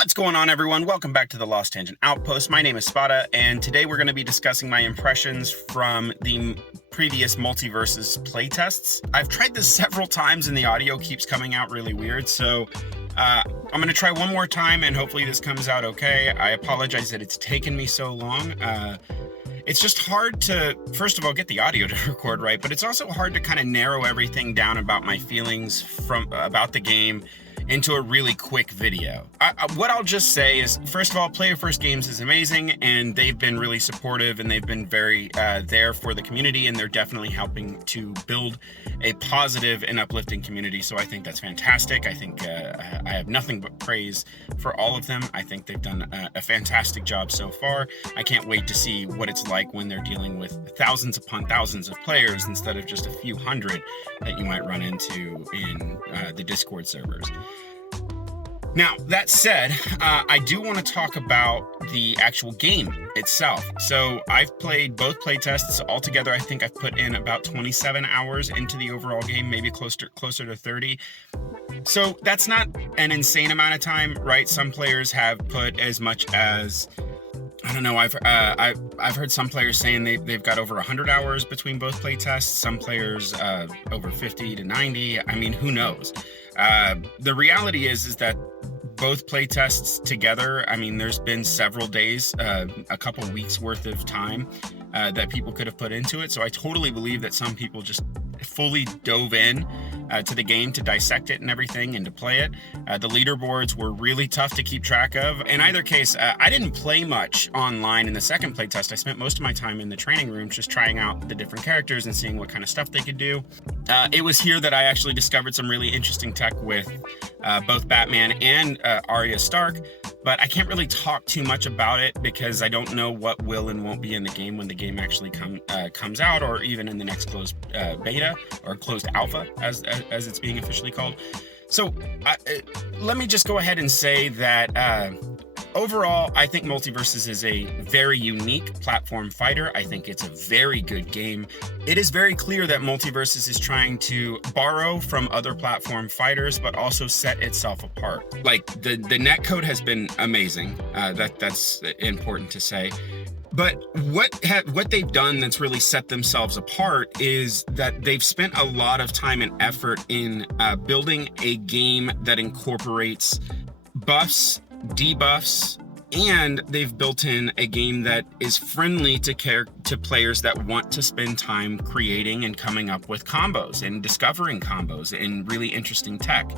What's going on, everyone? Welcome back to the Lost Tangent Outpost. My name is Spada, and today we're going to be discussing my impressions from the previous MultiVersus playtests. I've tried this several times and the audio keeps coming out really weird, so I'm going to try one more time and hopefully this comes out okay. I apologize that it's taken me so long. It's just hard to, first of all, get the audio to record right, but it's also hard to kind of narrow everything down about my feelings about the game into a really quick video. What I'll just say is, first of all, Player First Games is amazing, and they've been really supportive, and they've been very there for the community, and they're definitely helping to build a positive and uplifting community, so I think that's fantastic. I think I have nothing but praise for all of them. I think they've done a fantastic job so far. I can't wait to see what it's like when they're dealing with thousands upon thousands of players instead of just a few hundred that you might run into in the Discord servers. Now, that said, I do want to talk about the actual game itself. So I've played both playtests. Altogether, I think I've put in about 27 hours into the overall game, maybe closer to 30. So that's not an insane amount of time, right? Some players have put as much as, I don't know, I've heard some players saying they've got over 100 hours between both playtests, some players over 50 to 90. I mean, who knows? The reality is that both playtests together, I mean, there's been several days, a couple weeks worth of time that people could have put into it. So I totally believe that some people just fully dove in to the game to dissect it and everything and to play it. The leaderboards were really tough to keep track of. In either case, I didn't play much online in the second playtest. I spent most of my time in the training rooms just trying out the different characters and seeing what kind of stuff they could do. It was here that I actually discovered some really interesting tech with both Batman and Arya Stark, but I can't really talk too much about it because I don't know what will and won't be in the game when the game actually comes out, or even in the next closed beta or closed alpha, as it's being officially called. So let me just go ahead and say that overall, I think MultiVersus is a very unique platform fighter. I think it's a very good game. It is very clear that MultiVersus is trying to borrow from other platform fighters, but also set itself apart. Like, the netcode has been amazing. That's important to say. But what they've done that's really set themselves apart is that they've spent a lot of time and effort in building a game that incorporates buffs, debuffs, and they've built in a game that is friendly to players that want to spend time creating and coming up with combos and discovering combos and really interesting tech.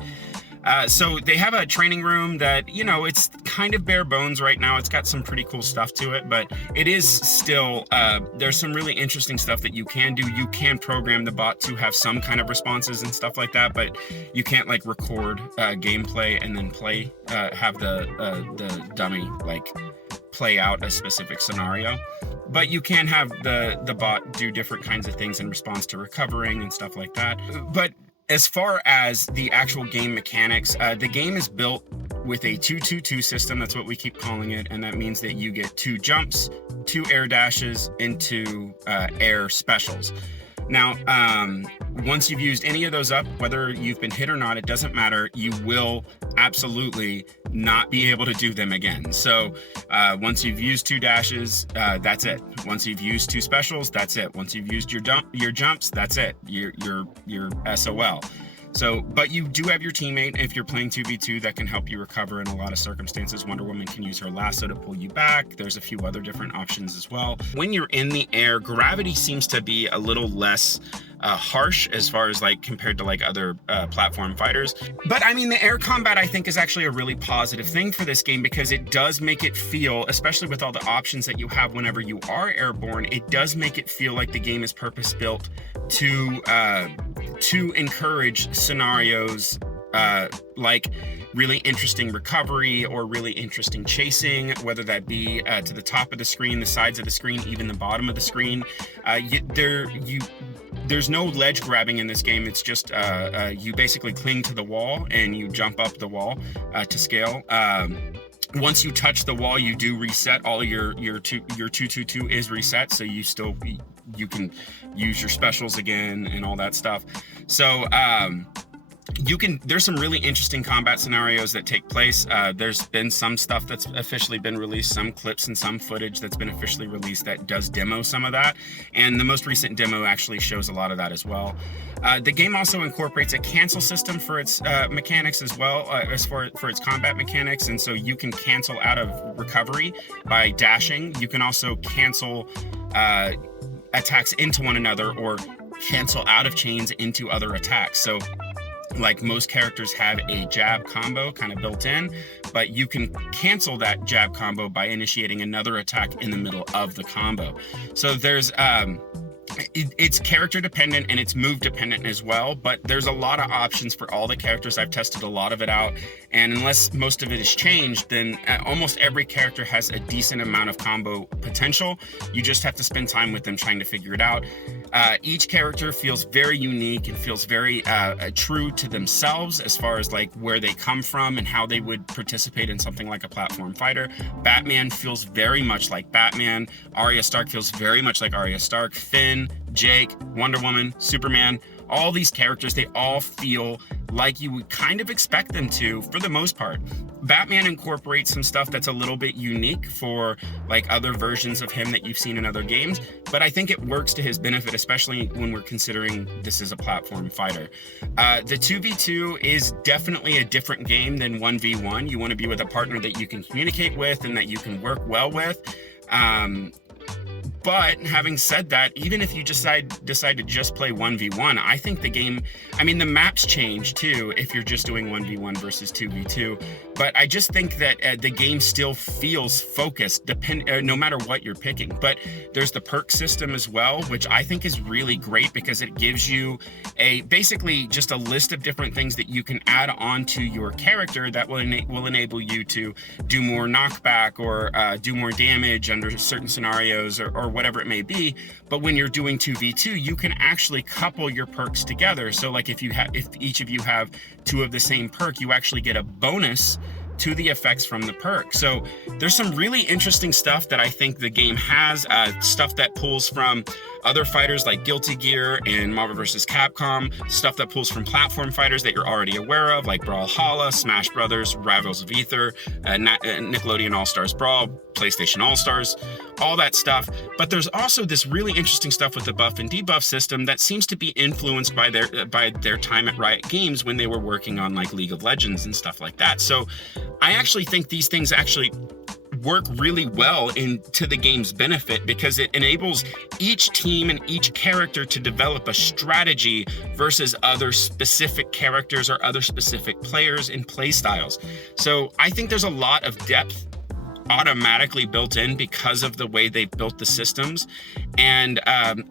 So they have a training room that, you know, it's kind of bare bones right now. It's got some pretty cool stuff to it, but it is still, there's some really interesting stuff that you can do. You can program the bot to have some kind of responses and stuff like that, but you can't like record gameplay and then have the dummy like play out a specific scenario. But you can have the bot do different kinds of things in response to recovering and stuff like that. But as far as the actual game mechanics, the game is built with a 2-2-2 system. That's what we keep calling it. And that means that you get 2 jumps, 2 air dashes, and 2 air specials. Now, once you've used any of those up, whether you've been hit or not, it doesn't matter. You will absolutely not be able to do them again. So once you've used 2 dashes, that's it. Once you've used 2 specials, that's it. Once you've used your jumps, that's it. You're SOL. So, but you do have your teammate if you're playing 2v2 that can help you recover in a lot of circumstances. Wonder Woman can use her lasso to pull you back. There's a few other different options as well. When you're in the air, gravity seems to be a little less harsh as far as like compared to like other platform fighters. But I mean, the air combat I think is actually a really positive thing for this game because it does make it feel, especially with all the options that you have whenever you are airborne, it does make it feel like the game is purpose built to encourage scenarios like really interesting recovery or really interesting chasing, whether that be to the top of the screen, the sides of the screen, even the bottom of the screen. There's no ledge grabbing in this game. It's just you basically cling to the wall and you jump up the wall to scale. Once you touch the wall, you do reset. All your 2-2-2 is reset, so you can use your specials again and all that stuff. So there's some really interesting combat scenarios that take place. There's been some stuff that's officially been released, some clips and some footage that's been officially released that does demo some of that. And the most recent demo actually shows a lot of that as well. The game also incorporates a cancel system for its mechanics as well, as for its combat mechanics. And so you can cancel out of recovery by dashing. You can also cancel attacks into one another, or cancel out of chains into other attacks. So like most characters have a jab combo kind of built in, but you can cancel that jab combo by initiating another attack in the middle of the combo. So there's it's character dependent and it's move dependent as well, but there's a lot of options for all the characters. I've tested a lot of it out, and unless most of it is changed, then almost every character has a decent amount of combo potential. You just have to spend time with them trying to figure it out. Each character feels very unique and feels very true to themselves as far as like where they come from and how they would participate in something like a platform fighter. Batman feels very much like Batman. Arya Stark feels very much like Arya Stark. Finn, Jake, Wonder Woman, Superman, all these characters, they all feel like you would kind of expect them to, for the most part. Batman incorporates some stuff that's a little bit unique for like other versions of him that you've seen in other games, but I think it works to his benefit, especially when we're considering this is a platform fighter. The 2v2 is definitely a different game than 1v1. You want to be with a partner that you can communicate with and that you can work well with. But having said that, even if you decide to just play 1v1, I think the game, I mean, the maps change too if you're just doing 1v1 versus 2v2. But I just think that the game still feels focused, no matter what you're picking. But there's the perk system as well, which I think is really great because it gives you basically just a list of different things that you can add on to your character that will enable you to do more knockback or do more damage under certain scenarios or whatever it may be. But when you're doing 2v2, you can actually couple your perks together. So like if each of you have two of the same perk, you actually get a bonus to the effects from the perk. So there's some really interesting stuff that I think the game has, stuff that pulls from other fighters like Guilty Gear and Marvel vs. Capcom, stuff that pulls from platform fighters that you're already aware of, like Brawlhalla, Smash Brothers, Rivals of Aether, Nickelodeon All-Stars Brawl, PlayStation All-Stars, all that stuff. But there's also this really interesting stuff with the buff and debuff system that seems to be influenced by their time at Riot Games when they were working on like League of Legends and stuff like that. So I actually think these things actually work really well into the game's benefit because it enables each team and each character to develop a strategy versus other specific characters or other specific players and play styles. So I think there's a lot of depth automatically built in because of the way they've built the systems. And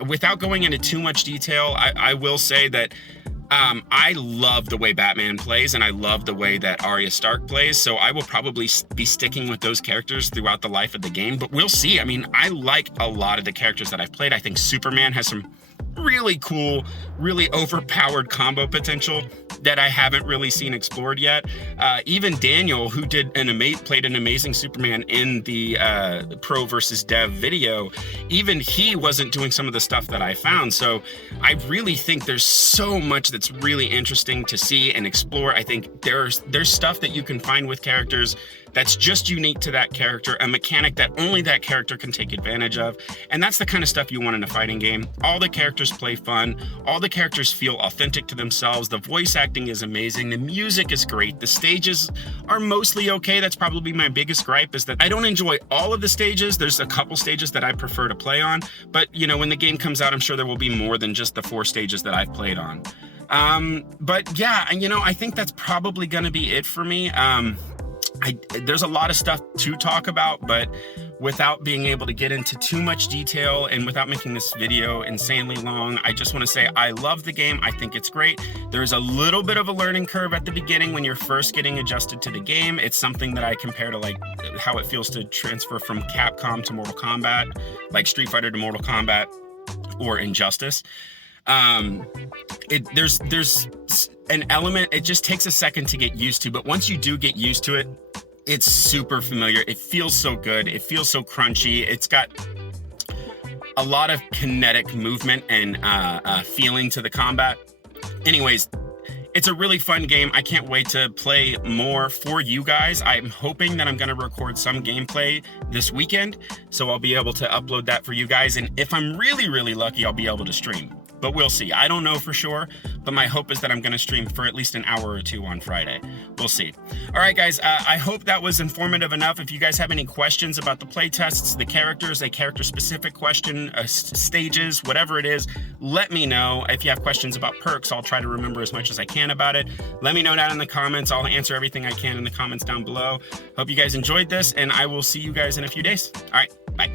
without going into too much detail, I will say that I love the way Batman plays and I love the way that Arya Stark plays. So I will probably be sticking with those characters throughout the life of the game, but we'll see. I mean, I like a lot of the characters that I've played. I think Superman has some really cool, really overpowered combo potential that I haven't really seen explored yet. Even Daniel, who played an amazing Superman in the Pro versus Dev video, even he wasn't doing some of the stuff that I found. So I really think there's so much that's really interesting to see and explore. I think there's stuff that you can find with characters that's just unique to that character, a mechanic that only that character can take advantage of. And that's the kind of stuff you want in a fighting game. All the characters play fun. All the characters feel authentic to themselves. The voice acting is amazing. The music is great. The stages are mostly okay. That's probably my biggest gripe, is that I don't enjoy all of the stages. There's a couple stages that I prefer to play on, but you know, when the game comes out, I'm sure there will be more than just the 4 stages that I've played on. But yeah, you know, I think that's probably going to be it for me. There's a lot of stuff to talk about, but without being able to get into too much detail and without making this video insanely long, I just want to say I love the game. I think it's great. There's a little bit of a learning curve at the beginning when you're first getting adjusted to the game. It's something that I compare to like how it feels to transfer from Capcom to Mortal Kombat, like Street Fighter to Mortal Kombat or Injustice. There's an element, it just takes a second to get used to, but once you do get used to it, it's super familiar. It feels so good. It feels so crunchy. It's got a lot of kinetic movement and feeling to the combat. Anyways, It's a really fun game. I can't wait to play more for you guys. I'm hoping that I'm going to record some gameplay this weekend, so I'll be able to upload that for you guys. And if I'm really, really lucky, I'll be able to stream. But we'll see. I don't know for sure, but my hope is that I'm going to stream for at least an hour or two on Friday. We'll see. All right, guys, I hope that was informative enough. If you guys have any questions about the playtests, the characters, a character-specific question, stages, whatever it is, let me know. If you have questions about perks, I'll try to remember as much as I can about it. Let me know down in the comments. I'll answer everything I can in the comments down below. Hope you guys enjoyed this, and I will see you guys in a few days. All right, bye.